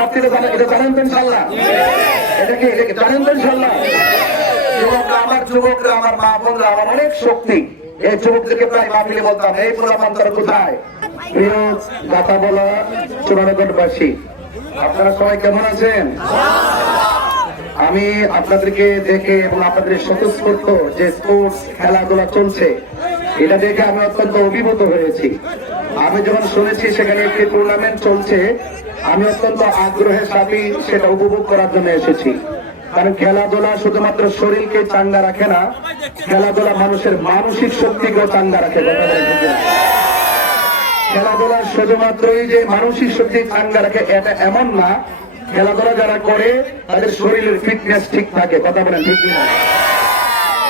প্রার্থীরা এটা জানেন তো ইনশাআল্লাহ? এটাকে জানেন তো ইনশাআল্লাহ? যুবকরা আমার মা বোনরা আমার অনেক শক্তি। এই যুবকদেরকে প্রায় মাহফিলে বলতাম, এই পোলাপান্তর কোথায়? প্রিয় কথা বলা চূড়ানগরবাসী, আপনারা সবাই কেমন আছেন? আমি আপনাদেরকে দেখে এবং আপনাদের স্বতঃস্ফূর্ত যে স্পোর্টস খেলাধুলা চলছে এটা দেখে আমি অত্যন্ত অভিভূত হয়েছি। আমি যখন শুনেছি সেখানে একটি টুর্নামেন্ট চলছে, আমি অত্যন্ত আগ্রহের সাথে সেটা উপভোগ করার জন্য এসেছি। কারণ খেলাধুলা শুধুমাত্র শরীরকে চাঙ্গা রাখে না, খেলাধুলা মানুষের মানসিক শক্তিকেও চাঙ্গা রাখে। খেলাধুলা শুধুমাত্রই যে মানসিক শক্তি চাঙ্গা রাখে এটা এমন না, খেলাধুলা যারা করে তাদের শরীরের ফিটনেস ঠিক থাকে। কথা বলেন ঠিক না?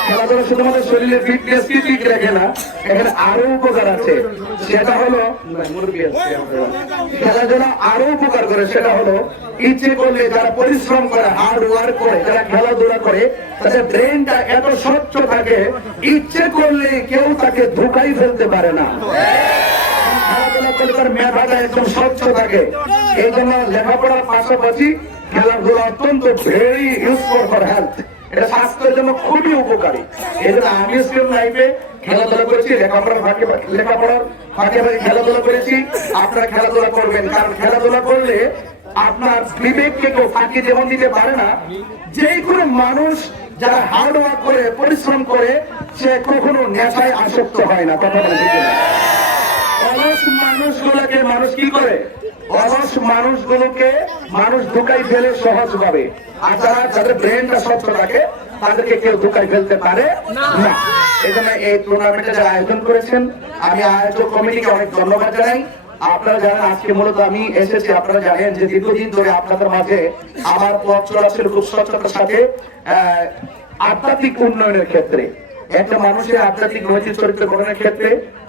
খেলাধুলা শুধুমাত্র শরীরের ফিটনেস কি ঠিক রাখে না, এখানে আরো উপকার আছে। সেটা হলো খেলাধুলা আরো উপকার করে, সেটা হলো ইচ্ছে করলে যারা পরিশ্রম করে, হার্ড ওয়ার্ক করে, যারা খেলাধুলা করে তাদের ব্রেনটা এত স্বচ্ছ থাকে, ইচ্ছে করলে কেউ তাকে ধোঁকাই ফেলতে পারে না। খেলাধুলা করলে তার মেধাটা একদম স্বচ্ছ থাকে। এই জন্য লেখাপড়ার পাশাপাশি খেলাধুলা অত্যন্ত ভেরি ইউজফুল ফর হেলথ। এটা স্বাস্থ্যের জন্য খুবই উপকারী। এই জন্য আমি স্কুল লাইফে খেলাধুলা করেছি, লেখাপড়ার ফাঁকে খেলাধুলা করেছি। আপনারা খেলাধুলা করবেন, কারণ খেলাধুলা করলে আপনার বিবেককে কেউ ফাঁকি যেমন দিতে পারে না। যে কোনো মানুষ যারা হার্ড ওয়ার্ক করে, পরিশ্রম করে, সে কখনো নেশায় আসক্ত হয় না। কথা বলে ঠিক না? অলস মানুষগুলোকে মানুষ কি করে? অলস মানুষগুলোকে মানুষ ধোঁকায় ফেলে সহজ ভাবে। আর যাদের ব্রেনটা স্বচ্ছ থাকে তাদেরকে কেউ ধোঁকায় ফেলতে পারে না। এই জন্য এই টুর্নামেন্টে যারা আয়োজন করেছেন, আমি আয়োজক কমিটিকে অনেক ধন্যবাদ জানাই। আপনারা জানেন আজকে মূলত আমি এসেছি, আপনারা জানেন যে দীর্ঘদিন ধরে আপনাদের মাঝে আমার পথ চলা ছিল খুব স্বচ্ছতার সাথে আধ্যাত্মিক উন্নয়নের ক্ষেত্রে। একটা মানুষের আধ্যাত্মিক নৈতিক চরিত্র গঠনের ক্ষেত্রে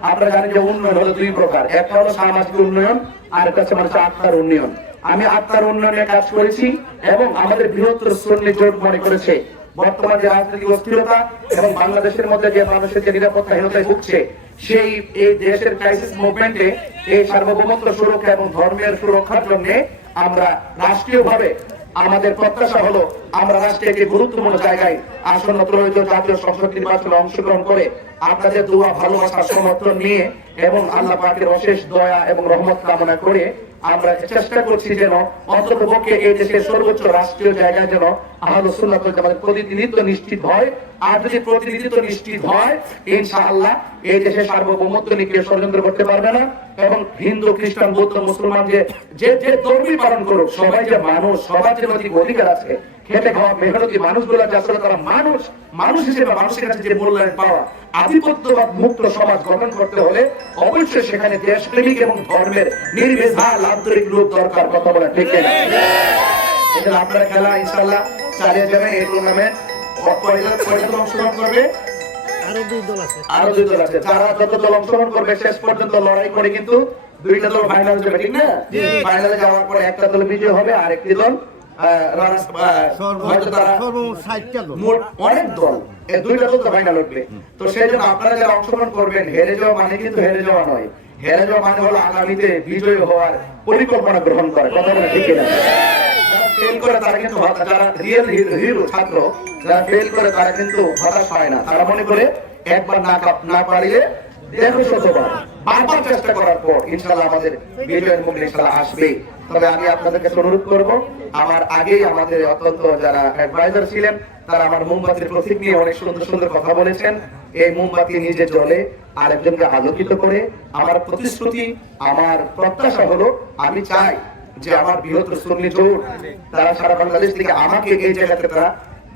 আপনারা জানেন যে উন্নয়ন হলো দুই প্রকার, একটা হলো সামাজিক উন্নয়ন আর একটা হচ্ছে মানুষের আত্মার উন্নয়ন। আমি আত্মার উন্নয়নে কাজ করেছি এবং আমাদের বৃহত্তর সুন্নি জোট মনে করেছে বর্তমান যে রাজনৈতিক অস্থিরতা এবং বাংলাদেশের মধ্যে যে মানুষের যে নিরাপত্তাহীনতায় ভুগছে, সেই এই দেশের ক্রাইসিস মুভমেন্টে এই সার্বভৌমত্ব সুরক্ষা এবং ধর্মের সুরক্ষার জন্য আমরা রাষ্ট্রীয়ভাবে আমাদের প্রত্যাশা হলো আমরা রাষ্ট্রের একটি গুরুত্বপূর্ণ জায়গায় আসন্ন ত্রয়োদশ জাতীয় সংসদ নির্বাচনে অংশগ্রহণ করে আপনাদের দোয়া, ভালোবাসা, সমর্থন নিয়ে এবং আল্লাহ পাকের অশেষ দয়া এবং রহমত কামনা করে আমরা চেষ্টা করছি যেন অন্ততপক্ষে এই দেশের সর্বোচ্চ রাষ্ট্রীয় জায়গায় যেন আহলুস সুন্নাত ওয়াল জামাতের প্রতিনিধিত্ব নিশ্চিত হয়। আর যদি প্রতিনিধিত্ব নিশ্চিত হয়, ইনশাআল্লাহ এই দেশের সার্বভৌমত্ব নিয়ে কেউ ষড়যন্ত্র করতে পারবে না। এবং হিন্দু, খ্রিস্টান, বৌদ্ধ, মুসলমান যে ধর্মই পালন করুক, সবাই যে মানুষ, সবার যে নৈতিক অধিকার আছে, খেটে খাওয়া মেহনতি মানুষগুলো যে আসলে তারা মানুষ হিসেবে মানুষের কাছে যে মূল্যায়ন পাওয়া, আধিপত্যবাদ মুক্ত সমাজ গঠন করতে হলে অবশ্যই সেখানে দেশপ্রেমিক এবং ধর্মের নির্ভেজাল আন্তরিক লোক দরকার। কথা বলা ঠিক না? এজন্য আপনারা খেলা ইনশাআল্লাহ চালিয়ে যাবেন। এই টুর্নামেন্ট অংশগ্রহণ করবে আরো দুই দল আছে। যারা যত দল অংশগ্রহণ করবে শেষ পর্যন্ত লড়াই করে কিন্তু দুইটা দল ফাইনাল যাবে, ঠিক না? ফাইনালে যাওয়ার পরে একটা দল বিজয় হবে আর একটি দল অনেক দল, দুইটা দল তো ফাইনাল উঠবে। তো সেই জন্য আপনারা যারা অংশগ্রহণ করবেন, হেরে যাওয়া মানে কিন্তু হেরে যাওয়া নয়, হেরে যাওয়া মানে হলো আগামীতে বিজয়ী হওয়ার পরিকল্পনা গ্রহণ করা। কথা বলে ঠিক না? ফেল করে তারা কিন্তু, যারা রিয়েল হিরো ছাত্র, যারা ফেল করে তারা কিন্তু হতাশ হয় না। তারা মনে করে একবার না পারিলে দেখো শতবার, বারবার চেষ্টা করার পর ইনশাআল্লাহ আমাদের বিজয়ের মুখ ইনশাআল্লাহ আসবে। তবে আমি আপনাদেরকে অনুরোধ করব, আমার আগেই আমাদের অত্যন্ত যারা অ্যাডভাইজার ছিলেন তারা আমার মোমবাতির প্রতীক নিয়ে অনেক সুন্দর সুন্দর কথা বলেছেন। এই মোমবাতি নিজে জ্বলে আরেকজনকে আলোকিত করে আমার প্রতিশ্রুতি, আমার প্রত্যাশা হলো, আমি চাই যে আমার বৃহত্তর সুন্নি জোট তারা সারা বাংলাদেশ থেকে আমাকে এই জায়গাতে তারা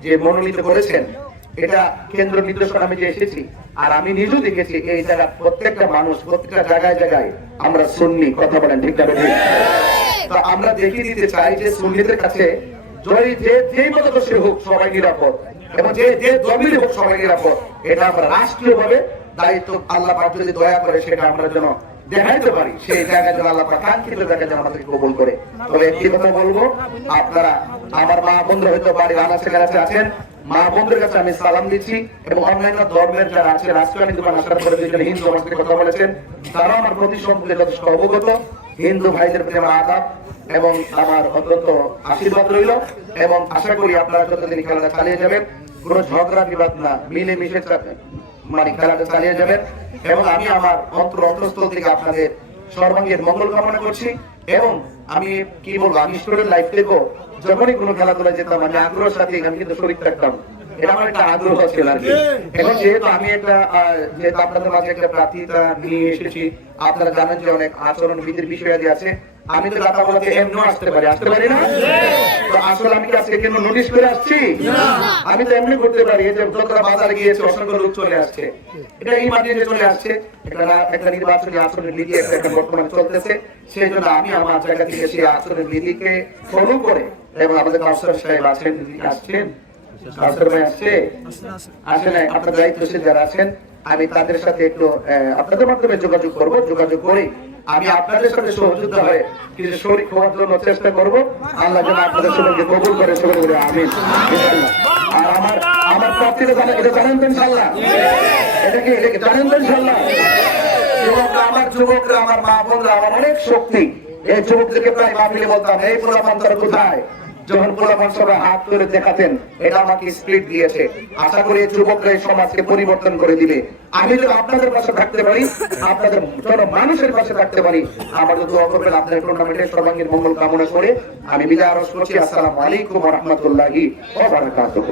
যে মনোনীত করেছেন, এটা কেন্দ্র নির্দেশন আমি যে এসেছি আর আমি নিজেও দেখেছি এই জায়গা প্রত্যেকটা মানুষ প্রত্যেকটা জায়গায় জায়গায় আমরা সুন্নি। কথা বলেন ঠিক না? তো আমরা দেখিয়ে দিতে চাই যে সুন্নিদের কাছে যেই মতাদর্শী হোক সবাই নিরাপদ এবং যে ধর্মেরই হোক সবাই নিরাপদ। এটা আমরা রাষ্ট্রীয় ভাবে দায়িত্ব আল্লাহ পাক যদি দয়া করে সেটা আমরা যেন দেখাইতে পারি, সেই জায়গায় যেন আল্লাহ পাক কাঙ্ক্ষিত জায়গায় যেন আমাদেরকে কবুল করে। তবে একটি কথা বলবো, আপনারা আমার মা বন্ধুরা হয়তো বাড়ির আনাচে কাছে আছেন, মা বন্ধুদের কাছে আমি সালাম দিচ্ছি এবং অন্যান্য ধর্মের যারা আছে রাষ্ট্রীয় দোকান আসার পরে দুজন হিন্দু আমার সাথে কথা বলেছেন, তারাও আমার প্রতি সম্পর্কে যথেষ্ট অবগত। হিন্দু ভাইদের প্রতি আমার আদাব, এবং আমার অত্যন্ত আশীর্বাদ রইল এবং আশা করি আপনারা যতদিন খেলাটা চালিয়ে যাবেন কোনো ঝগড়া বিবাদ না মিলেমিশে মানে খেলাটা চালিয়ে যাবেন এবং আমি আমার অন্তঃস্থল থেকে আপনাদের সর্বাঙ্গীন মঙ্গল কামনা করছি এবং আমি কি বলবো আমি স্টুডেন্ট লাইফ থেকেও যখনই কোনো খেলাধুলায় যেতাম আমি আগ্রহের সাথে আমি কিন্তু শরীর থাকতাম এটা আমার একটা আগ্রহ ছিল আর কি এখন যেহেতু আমি একটা যেহেতু আপনাদের মাঝে একটা প্রার্থীতা নিয়ে এসেছি আপনারা জানেন যে অনেক আচরণ বিধির বিষয়াদি আছে আমি তো কথা বলতে এমনিও আসতে পারি না তো আসলে আমি কি আজকে কেন নোটিশ করে আসছি আমি তো এমনি করতে পারি যে যতটা বাজারে গিয়েছে অসংখ্য লোক চলে আসছে এটা এই মাধ্যমে চলে আসছে একটা নির্বাচনী আচরণ বিধি একটা বর্তমানে চলতেছে সেই জন্য আমি আমার জায়গা থেকে সেই আচরণ বিধিকে ফলো করে এবং আমাদের কাউন্সিলর সাহেব আছেন আসছেন আপনার দায়িত্বশীল যারা আছেন আমি তাদের সাথে একটু আপনাদের মাধ্যমে যোগাযোগ করে আমি আপনাদের সাথে সহযোগিতা হয়ে কিছু শরীর হওয়ার জন্য চেষ্টা করবো আল্লাহ যেন আপনাদের সবাইকে কবুল করে সবাই বলে আমিন আর আমার প্রার্থীরা এটা জানেন তো ইনশাআল্লাহ এটা কি জানেন তো ইনশাআল্লাহ আমার যুবকরা আমার মা বোনরা আমার অনেক শক্তি এই যুবকদেরকে প্রায় মাহফিলে বলতাম এই পোলাপান তারা কোথায় যখন পোলাপান সবাই হাত করে দেখাতেন এটা আমাকে স্পিরিট দিয়েছে আশা করি যুবকরা এই সমাজকে পরিবর্তন করে দিবে আমি যদি আপনাদের পাশে থাকতে পারি আপনাদের মানুষের পাশে থাকতে পারি আমার তো দোয়া করবেন আপনাদের টুর্নামেন্টের সর্বাঙ্গীন মঙ্গল কামনা করে আমি বিদায় আরজ করছি আসসালামু আলাইকুম ওয়া রাহমাতুল্লাহি ওয়া বারাকাতুহু